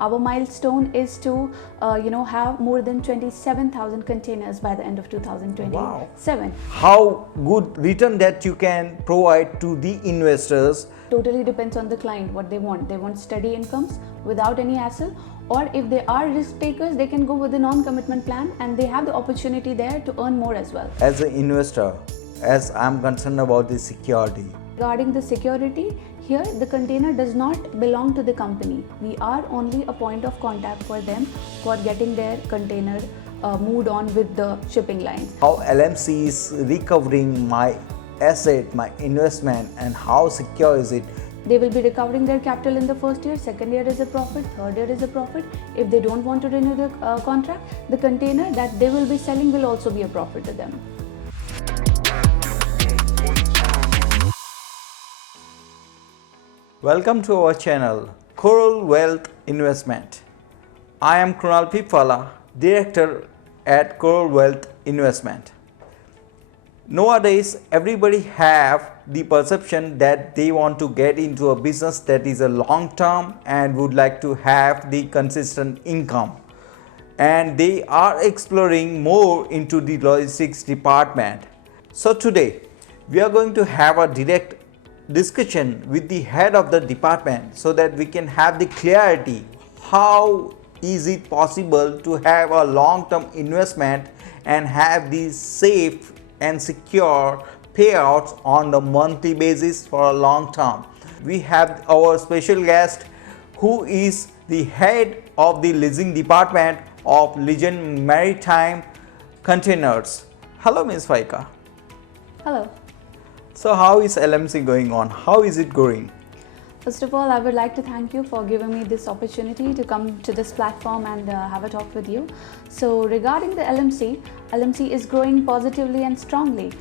Our milestone is to have more than 27,000 containers by the end of 2027. Wow. How good return that you can provide to the investors? Totally depends on the client, what they want. They want steady incomes without any hassle, or if they are risk takers, they can go with a non-commitment plan and they have the opportunity there to earn more as well. As an investor, as I'm concerned about the security. Regarding the security, here the container does not belong to the company. We are only a point of contact for them for getting their container moved on with the shipping lines. How LMC is recovering my asset, my investment, and how secure is it? They will be recovering their capital in the first year, second year is a profit, third year is a profit. If they don't want to renew the contract, the container that they will be selling will also be a profit to them. Welcome to our channel, Coral Wealth Investment. I am Krunal Pipala, Director at Coral Wealth Investment. Nowadays, everybody have the perception that they want to get into a business that is a long term and would like to have the consistent income. And they are exploring more into the logistics department. So today, we are going to have a direct discussion with the head of the department so that we can have the clarity how is it possible to have a long-term investment and have these safe and secure payouts on the monthly basis for a long term. We have our special guest who is the head of the leasing department of Legend Maritime Containers. Hello, Ms. Faika. Hello. So how is LMC going on? How is it going? First of all, I would like to thank you for giving me this opportunity to come to this platform and have a talk with you. So regarding the LMC is growing positively and strongly.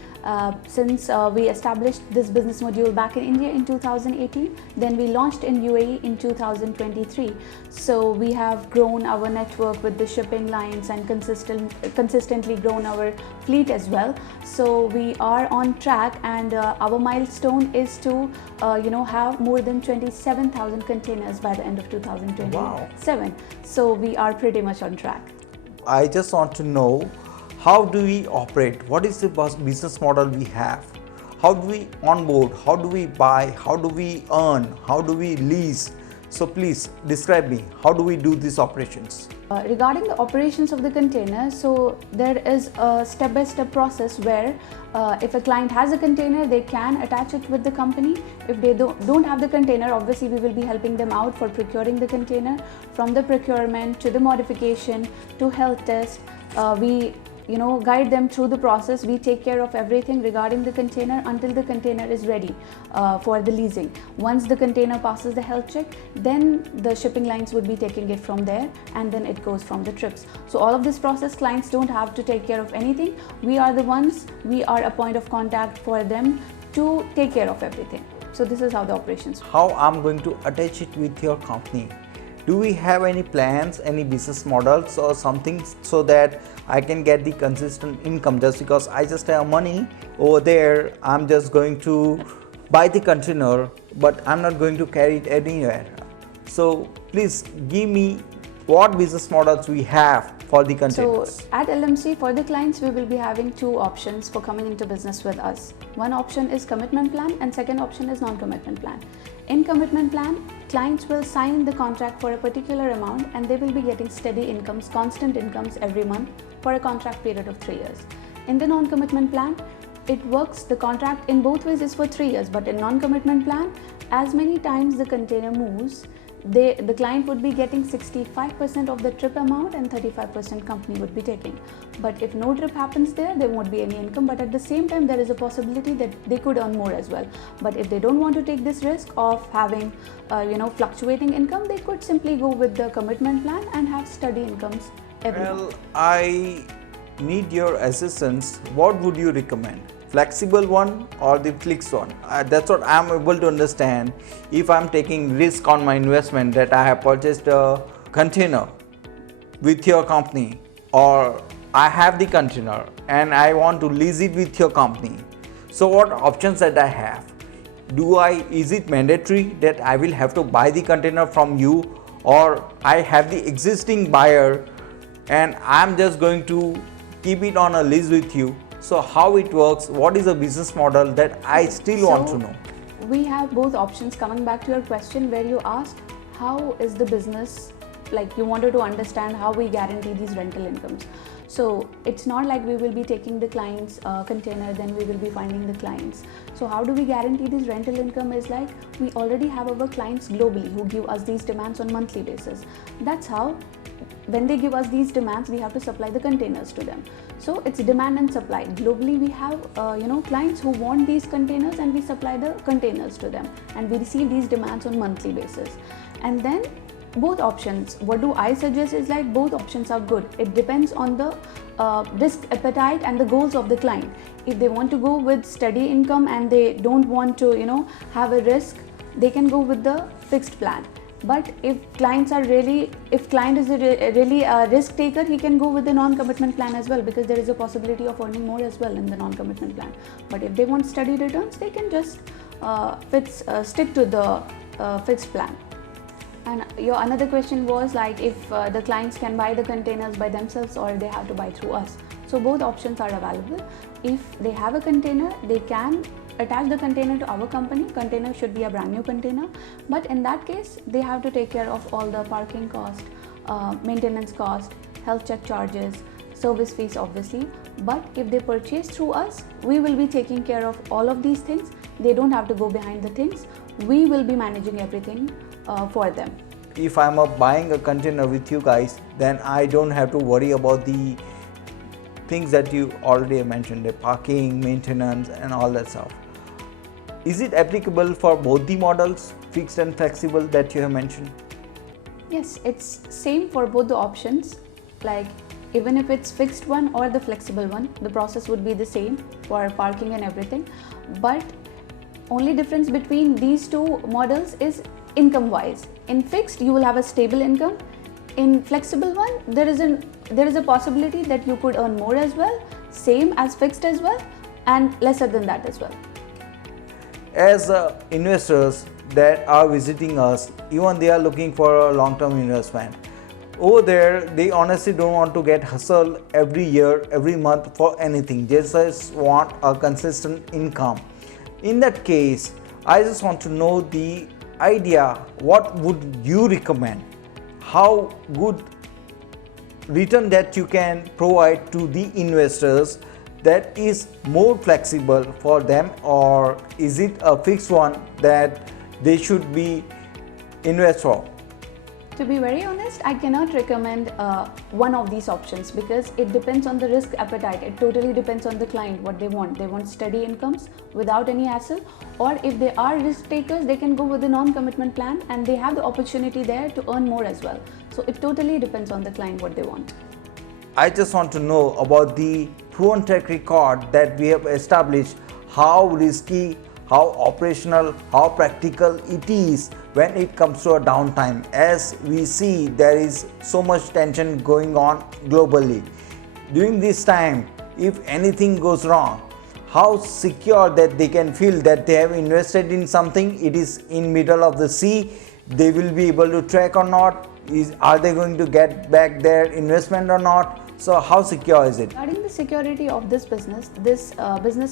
Since we established this business module back in India in 2018, then we launched in UAE in 2023. So we have grown our network with the shipping lines and consistently grown our fleet as well. So we are on track, and our milestone is to have more than 27,000 containers by the end of 2027. Wow. So we are pretty much on track. I just want to know, how do we operate? What is the business model we have? How do we onboard? How do we buy? How do we earn? How do we lease? So please describe me, how do we do these operations? Regarding the operations of the container, so there is a step-by-step process where if a client has a container, they can attach it with the company. If they don't have the container, obviously we will be helping them out for procuring the container, from the procurement to the modification to health test. We guide them through the process. We take care of everything regarding the container until the container is ready for the leasing. Once the container passes the health check, then the shipping lines would be taking it from there, and then it goes from the trips. So all of this process, clients don't have to take care of anything. We are the ones, we are a point of contact for them to take care of everything. So this is how the operations work. How I'm going to attach it with your company? Do we have any plans, any business models or something so that I can get the consistent income? Just because I just have money over there, I'm just going to buy the container, but I'm not going to carry it anywhere. So please give me what business models we have for the containers. So at LMC, for the clients, we will be having two options for coming into business with us. One option is commitment plan and second option is non-commitment plan. In commitment plan, clients will sign the contract for a particular amount and they will be getting steady incomes, constant incomes every month for a contract period of 3 years. In the non-commitment plan, it works, the contract in both ways is for 3 years, but in non-commitment plan, as many times the container moves, the client would be getting 65% of the trip amount and 35% company would be taking. But if no trip happens there won't be any income, but at the same time there is a possibility that they could earn more as well. But if they don't want to take this risk of having fluctuating income, they could simply go with the commitment plan and have steady incomes every month. Well, I need your assistance. What would you recommend? Flexible one or the fixed one? That's what I'm able to understand. If I'm taking risk on my investment, that I have purchased a container with your company, or I have the container and I want to lease it with your company. So what options that I have? Is it mandatory that I will have to buy the container from you, or I have the existing buyer and I'm just going to keep it on a lease with you. So how it works, what is the business model, that I still want to know. We have both options. Coming back to your question where you asked how is the business, like you wanted to understand how we guarantee these rental incomes. So it's not like we will be taking the client's container, then we will be finding the clients. So how do we guarantee this rental income is like we already have our clients globally who give us these demands on monthly basis. That's how when they give us these demands, we have to supply the containers to them. So it's demand and supply. Globally, we have clients who want these containers, and we supply the containers to them, and we receive these demands on monthly basis. And then both options, what do I suggest is like both options are good. It depends on the risk appetite and the goals of the client. If they want to go with steady income and they don't want to have a risk, they can go with the fixed plan. But if client is really a risk taker, he can go with the non-commitment plan as well, because there is a possibility of earning more as well in the non-commitment plan. But if they want steady returns, they can just stick to the fixed plan. And your another question was like if the clients can buy the containers by themselves or they have to buy through us. So both options are available. If they have a container, they can attach the container to our company. Container should be a brand new container, but in that case they have to take care of all the parking cost, maintenance cost, health check charges, service fees obviously. But if they purchase through us, we will be taking care of all of these things. They don't have to go behind the things. We will be managing everything for them. If I'm buying a container with you guys, then I don't have to worry about the things that you already mentioned, the parking, maintenance and all that stuff. Is it applicable for both the models, fixed and flexible, that you have mentioned? Yes, it's same for both the options. Like even if it's fixed one or the flexible one, the process would be the same for parking and everything. But only difference between these two models is income wise. In fixed, you will have a stable income. In flexible one, there is a possibility that you could earn more as well, same as fixed as well, and lesser than that as well. As investors that are visiting us, even they are looking for a long-term investment. Over there, they honestly don't want to get hustle every year, every month for anything. They just want a consistent income. In that case, I just want to know the idea, what would you recommend? How good return that you can provide to the investors that is more flexible for them, or is it a fixed one that they should be invest for? To be very honest, I cannot recommend one of these options because it depends on the risk appetite. It totally depends on the client, what they want. They want steady incomes without any hassle, or if they are risk takers, they can go with a non-commitment plan and they have the opportunity there to earn more as well. So it totally depends on the client what they want. I just want to know about the proven track record that we have established, how risky, how operational, how practical it is when it comes to a downtime. As we see, there is so much tension going on globally. During this time, if anything goes wrong, how secure that they can feel that they have invested in something, it is in middle of the sea, they will be able to track or not, are they going to get back their investment or not? So how secure is it? Regarding the security of this business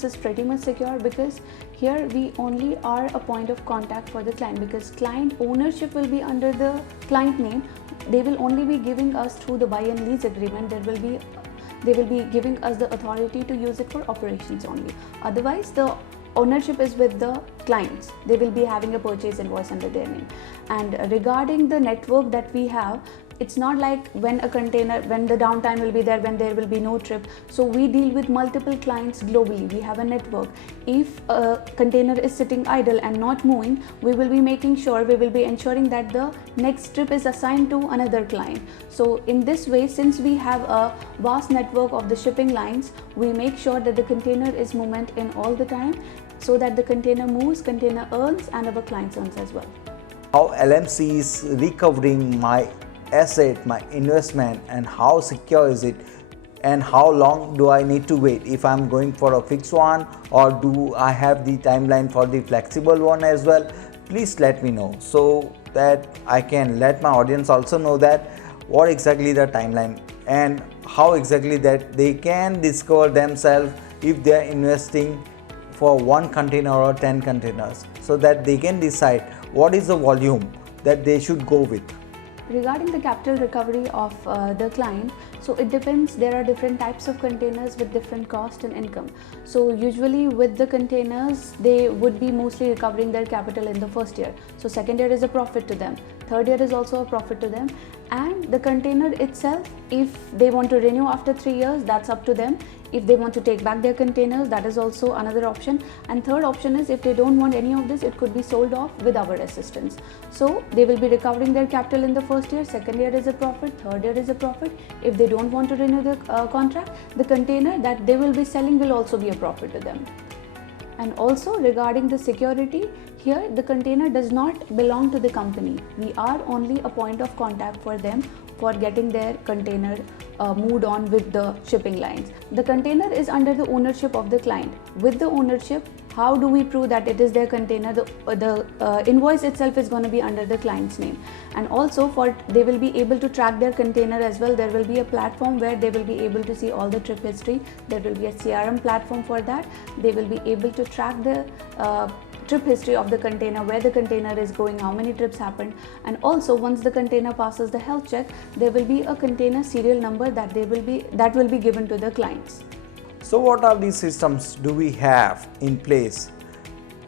is pretty much secure because here we only are a point of contact for the client, because client ownership will be under the client name. They will only be giving us through the buy and lease agreement. They will be giving us the authority to use it for operations only. Otherwise, the ownership is with the clients. They will be having a purchase invoice under their name. And regarding the network that we have, it's not like when the downtime will be there, when there will be no trip. So we deal with multiple clients globally. We have a network. If a container is sitting idle and not moving, we will be ensuring that the next trip is assigned to another client. So in this way, since we have a vast network of the shipping lines, we make sure that the container is movement in all the time, so that the container moves, container earns, and our clients earns as well. How LMC is recovering my asset, my investment, and how secure is it, and how long do I need to wait if I'm going for a fixed one, or do I have the timeline for the flexible one as well? Please let me know. So that I can let my audience also know that what exactly the timeline and how exactly that they can discover themselves if they are investing for 1 container or 10 containers, so that they can decide what is the volume that they should go with. Regarding the capital recovery of the client, so it depends. There are different types of containers with different cost and income. So usually with the containers, they would be mostly recovering their capital in the first year. So second year is a profit to them, third year is also a profit to them, and the container itself, if they want to renew after 3 years, that's up to them. If they want to take back their containers, that is also another option. And third option is, if they don't want any of this, it could be sold off with our assistance. So they will be recovering their capital in the first year, second year is a profit, third year is a profit. If they don't want to renew the contract, the container that they will be selling will also be a profit to them. And also regarding the security, here the container does not belong to the company. We are only a point of contact for them for getting their container moved on with the shipping lines. The container is under the ownership of the client. With the ownership, how do we prove that it is their container? The invoice itself is going to be under the client's name. And also they will be able to track their container as well. There will be a platform where they will be able to see all the trip history. There will be a CRM platform for that. They will be able to track the trip history of the container, where the container is going, how many trips happened. And also once the container passes the health check, there will be a container serial number that will be given to the clients. So what are these systems do we have in place?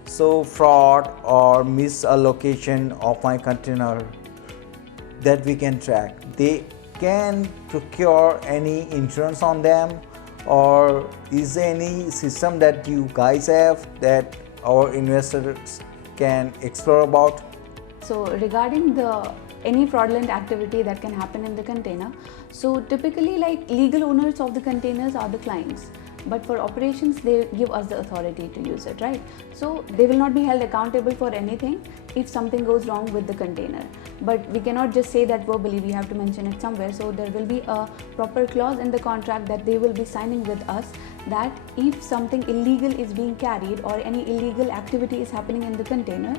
So fraud or misallocation of my container that we can track. They can procure any insurance on them, or is there any system that you guys have that our investors can explore about? So regarding any fraudulent activity that can happen in the container, so typically like legal owners of the containers are the clients, but for operations they give us the authority to use it, right? So they will not be held accountable for anything if something goes wrong with the container, but we cannot just say that verbally, we have to mention it somewhere. So there will be a proper clause in the contract that they will be signing with us, that if something illegal is being carried or any illegal activity is happening in the container,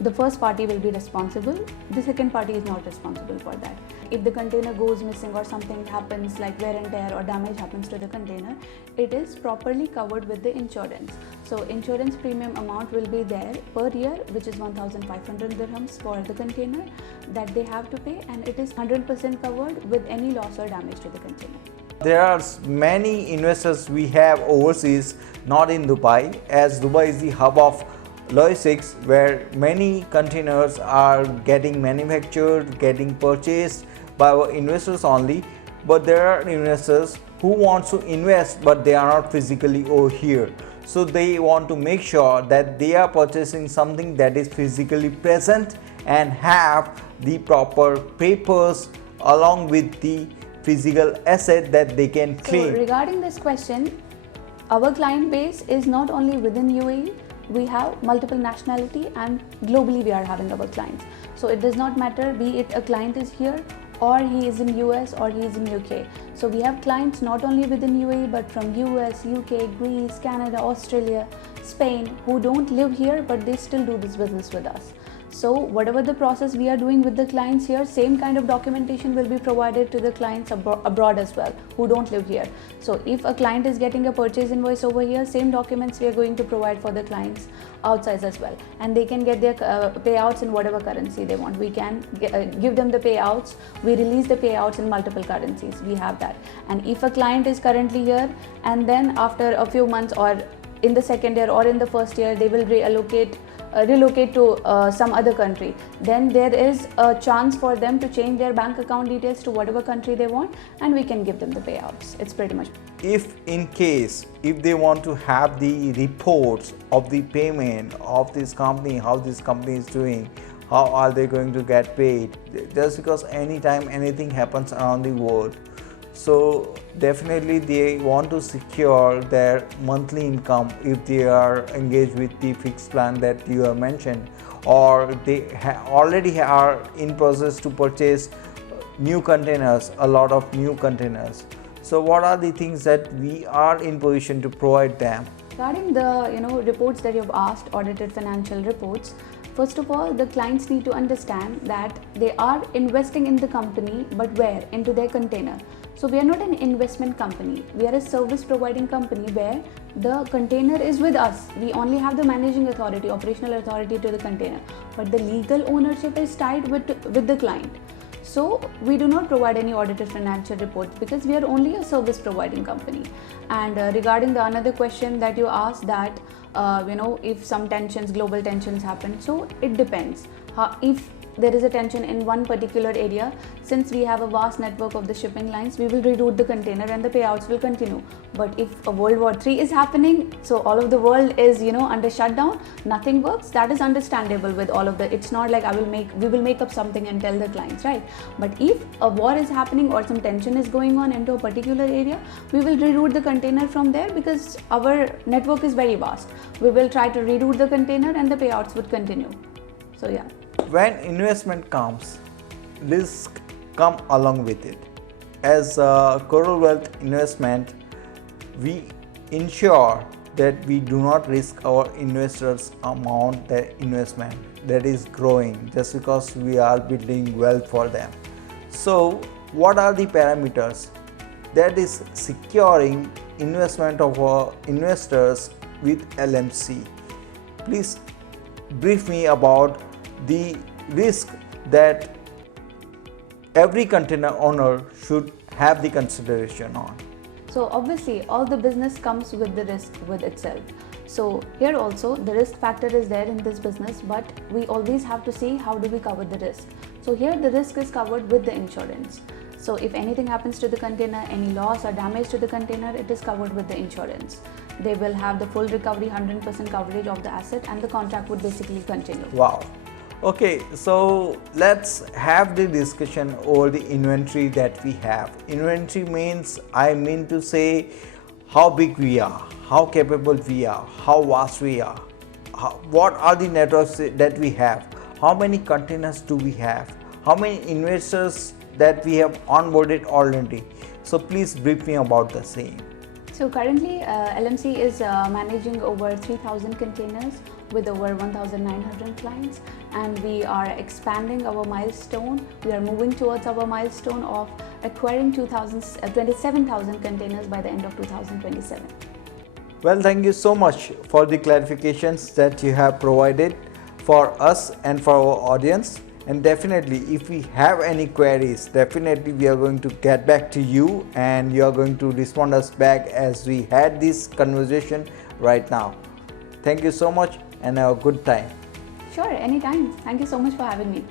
the first party will be responsible, the second party is not responsible for that. If the container goes missing or something happens like wear and tear or damage happens to the container, it is properly covered with the insurance. So insurance premium amount will be there per year, which is 1,500 dirhams for the container that they have to pay, and it is 100% covered with any loss or damage to the container. There are many investors we have overseas, not in Dubai, as Dubai is the hub of logistics, where many containers are getting manufactured, getting purchased by our investors only. But there are investors who want to invest but they are not physically over here. So they want to make sure that they are purchasing something that is physically present and have the proper papers along with the physical asset that they can claim. So regarding this question, our client base is not only within UAE, we have multiple nationality, and globally we are having our clients. So it does not matter, be it a client is here or he is in US or he is in UK. So we have clients not only within UAE but from US, UK, Greece, Canada, Australia, Spain, who don't live here but they still do this business with us. So whatever the process we are doing with the clients here, same kind of documentation will be provided to the clients abroad as well, who don't live here. So if a client is getting a purchase invoice over here, same documents we are going to provide for the clients outside as well, and they can get their payouts in whatever currency they want. We can give them the payouts. We release the payouts in multiple currencies. We have that. And if a client is currently here and then after a few months or in the second year or in the first year they will relocate to some other country, then there is a chance for them to change their bank account details to whatever country they want, and we can give them the payouts. It's pretty much. If in case, if they want to have the reports of the payment of this company, how this company is doing, how are they going to get paid, just because anytime anything happens around the world, so definitely they want to secure their monthly income if they are engaged with the fixed plan that you have mentioned, or they already are in process to purchase new containers, a lot of new containers. So what are the things that we are in position to provide them? Regarding the reports that you've asked, audited financial reports, First of all, the clients need to understand that they are investing in the company, but where? Into their container. So we are not an investment company. We are a service providing company where the container is with us. We only have the managing authority, operational authority to the container, but the legal ownership is tied with the client. So we do not provide any audited financial reports because we are only a service providing company. And regarding the another question that you asked, that if some tensions, global tensions happen, so it depends. If there is a tension in one particular area, since we have a vast network of the shipping lines, we will reroute the container and the payouts will continue. But if a World War III is happening, so all of the world is under shutdown, nothing works, that is understandable with all of the, it's not like we will make up something and tell the clients, right? But if a war is happening or some tension is going on into a particular area, we will reroute the container from there because our network is very vast. We will try to reroute the container and the payouts would continue. So yeah. When investment comes, risk come along with it. As a Coral Wealth investment, we ensure that we do not risk our investors' amount, their investment that is growing just because we are building wealth for them. So what are the parameters? That is securing investment of our investors with LMC. Please brief me about the risk that every container owner should have the consideration on. So obviously all the business comes with the risk with itself. So here also the risk factor is there in this business, but we always have to see how do we cover the risk. So here the risk is covered with the insurance. So if anything happens to the container, any loss or damage to the container, it is covered with the insurance. They will have the full recovery, 100% coverage of the asset, and the contract would basically continue. Wow. Okay, so let's have the discussion over the inventory that we have. Inventory means, I mean to say, how big we are, how capable we are, how vast we are, what are the networks that we have, how many containers do we have, how many investors that we have onboarded already. So please brief me about the same. So currently LMC is managing over 3,000 containers with over 1,900 clients, and we are expanding our milestone. We are moving towards our milestone of acquiring 27,000 containers by the end of 2027. Well, thank you so much for the clarifications that you have provided for us and for our audience. And definitely, if we have any queries, definitely we are going to get back to you and you are going to respond us back as we had this conversation right now. Thank you so much and have a good time. Sure, anytime. Thank you so much for having me.